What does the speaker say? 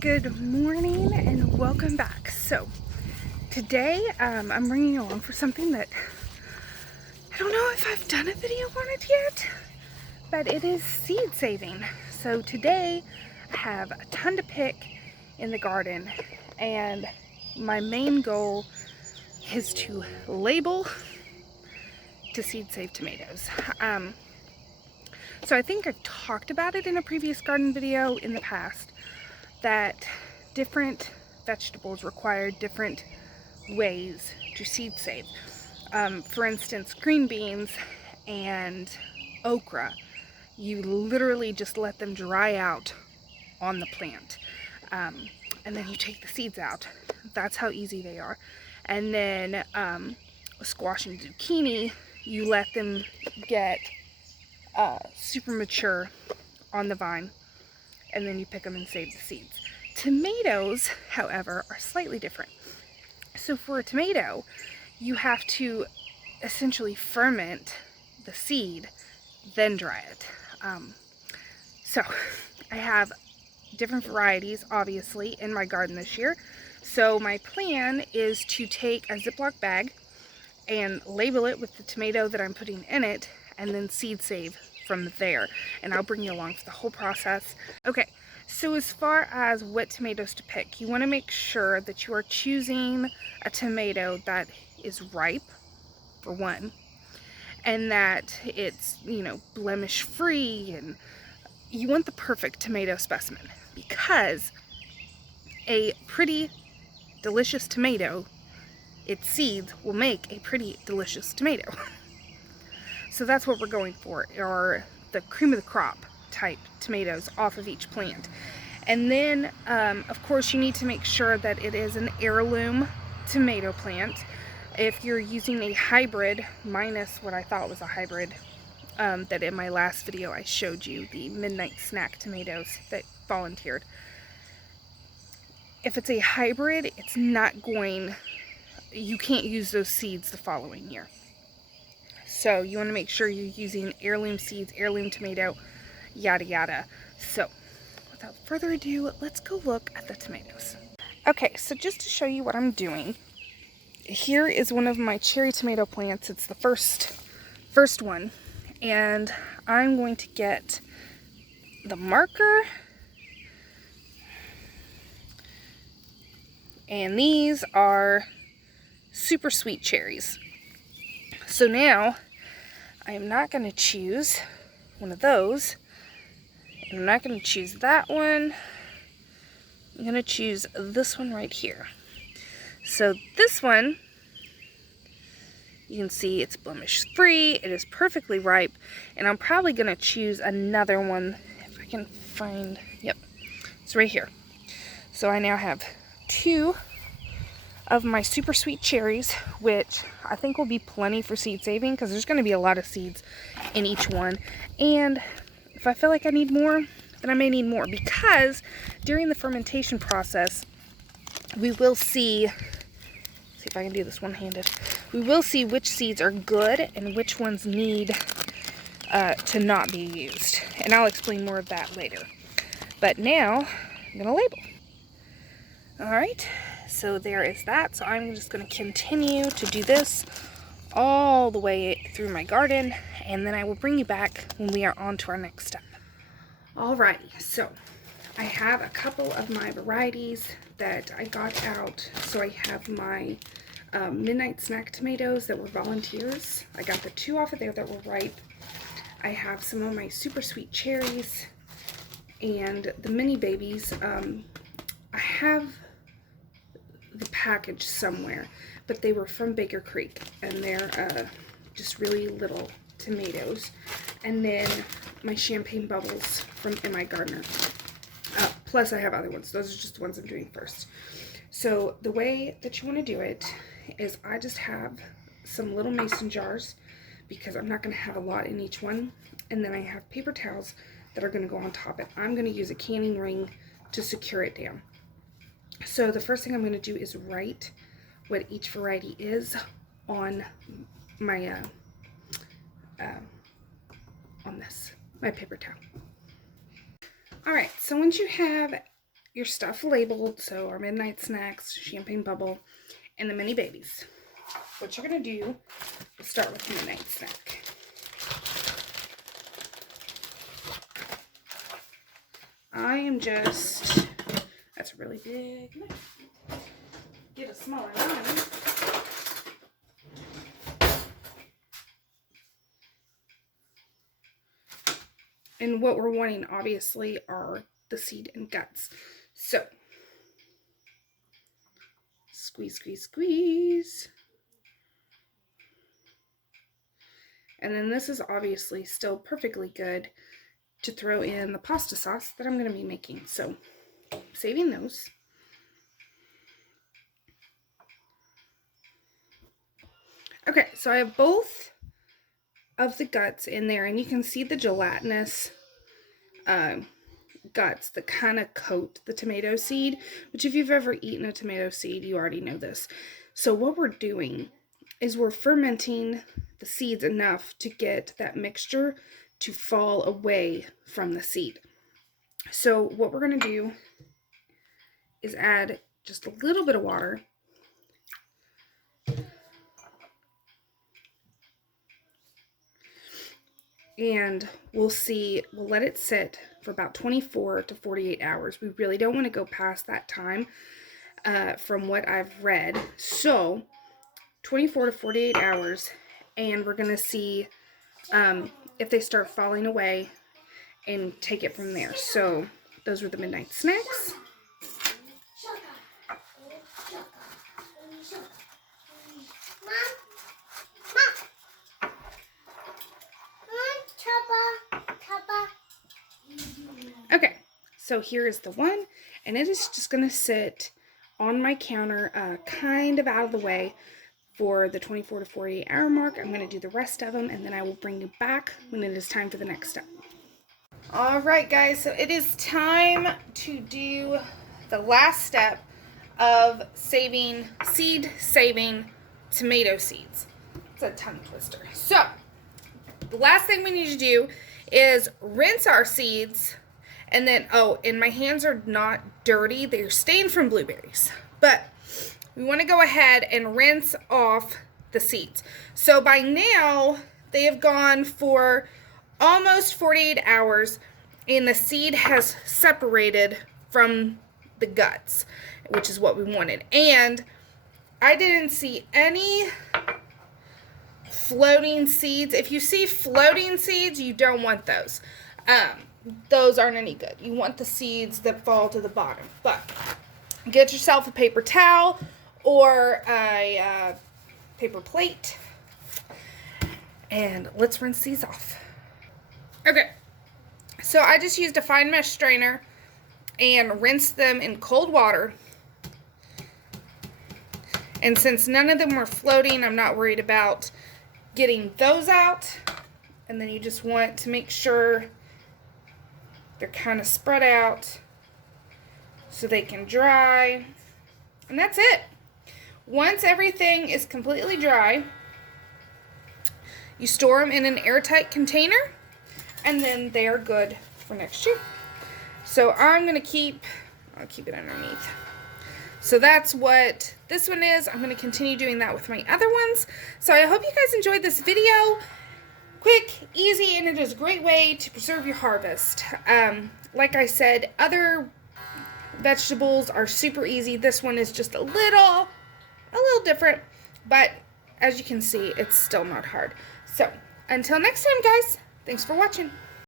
Good morning and welcome back. So today I'm bringing you along for something that I don't know if I've done a video on it yet, but it is seed saving. So today I have a ton to pick in the garden, and my main goal is to label to seed save tomatoes. So I think I've talked about it in a previous garden video in the past, that different vegetables require different ways to seed save. For instance, green beans and okra, you literally just let them dry out on the plant. And then you take the seeds out. That's how easy they are. And then squash and zucchini, you let them get super mature on the vine, and then you pick them and save the seeds. Tomatoes, however, are slightly different. So for a tomato, you have to essentially ferment the seed, then dry it. So I have different varieties, obviously, in my garden this year. So my plan is to take a Ziploc bag and label it with the tomato that I'm putting in it, and then seed save from there. And I'll bring you along for the whole process. Okay, so as far as what tomatoes to pick, you want to make sure that you are choosing a tomato that is ripe, for one, and that it's, blemish free, and you want the perfect tomato specimen, because a pretty delicious tomato, its seeds will make a pretty delicious tomato. So that's what we're going for, are the cream of the crop type tomatoes off of each plant. And then, of course, you need to make sure that it is an heirloom tomato plant. If you're using a hybrid, minus what I thought was a hybrid, that in my last video I showed you, the midnight snack tomatoes that volunteered. If it's a hybrid, it's not going, you can't use those seeds the following year. So you want to make sure you're using heirloom seeds, heirloom tomato, yada yada. So without further ado, let's go look at the tomatoes. Okay, so just to show you what I'm doing, here is one of my cherry tomato plants. It's the first one, and I'm going to get the marker, and these are super sweet cherries. So now I am not going to choose one of those. I'm not going to choose that one. I'm going to choose this one right here. So this one, you can see it's blemish free. It is perfectly ripe. And I'm probably going to choose another one if I can find, yep, it's right here. So I now have two of my super sweet cherries, which I think will be plenty for seed saving, because there's going to be a lot of seeds in each one. And if I feel like I need more, then I may need more, because during the fermentation process, we will see if I can do this one-handed, we will see which seeds are good and which ones need to not be used. And I'll explain more of that later. But now, I'm going to label. Alright, so there is that. So I'm just going to continue to do this all the way through my garden, and then I will bring you back when we are on to our next step. Alrighty, so I have a couple of my varieties that I got out. So I have my midnight snack tomatoes that were volunteers. I got the two off of there that were ripe. I have some of my super sweet cherries and the mini babies. I have the package somewhere, but they were from Baker Creek, and they're just really little tomatoes. And then my champagne bubbles from M.I. Gardner. Plus I have other ones. Those are just the ones I'm doing first. So the way that you want to do it is, I just have some little mason jars, because I'm not going to have a lot in each one. And then I have paper towels that are going to go on top of it. I'm going to use a canning ring to secure it down. So the first thing I'm going to do is write what each variety is on my my paper towel. Alright, so once you have your stuff labeled. So our midnight snacks, champagne bubble, and the mini babies. What you're going to do is start with the midnight snack. I am just, that's really big. Get a smaller one. And what we're wanting, obviously, are the seed and guts. So, squeeze, squeeze, squeeze. And then this is obviously still perfectly good to throw in the pasta sauce that I'm going to be making. So, saving those. Okay, so I have both of the guts in there, and you can see the gelatinous guts that kind of coat the tomato seed, which if you've ever eaten a tomato seed, you already know this. So what we're doing is we're fermenting the seeds enough to get that mixture to fall away from the seed. So what we're going to do is add just a little bit of water. And we'll let it sit for about 24 to 48 hours. We really don't want to go past that time from what I've read. So 24 to 48 hours, and we're going to see if they start falling away and take it from there. So those were the midnight snacks. Okay, so here is the one, and it is just going to sit on my counter, kind of out of the way for the 24 to 48 hour mark. I'm going to do the rest of them, and then I will bring you back when it is time for the next step. Alright guys, so it is time to do the last step of saving tomato seeds. It's a tongue twister. So, the last thing we need to do is rinse our seeds, and then, and my hands are not dirty. They're stained from blueberries. But we want to go ahead and rinse off the seeds. So by now, they have gone for almost 48 hours, and the seed has separated from the guts, which is what we wanted. And I didn't see any floating seeds. If you see floating seeds, you don't want those. Those aren't any good. You want the seeds that fall to the bottom. But get yourself a paper towel or a paper plate, and let's rinse these off. Okay, so I just used a fine mesh strainer and rinsed them in cold water. And since none of them were floating, I'm not worried about getting those out. And then you just want to make sure they're kind of spread out so they can dry. And that's it. Once everything is completely dry, you store them in an airtight container, and then they are good for next year. So I'll keep it underneath. So that's what this one is. I'm going to continue doing that with my other ones. So I hope you guys enjoyed this video. Quick, easy, and it is a great way to preserve your harvest. Like I said, other vegetables are super easy. This one is just a little different, but as you can see, it's still not hard. So until next time, guys, thanks for watching.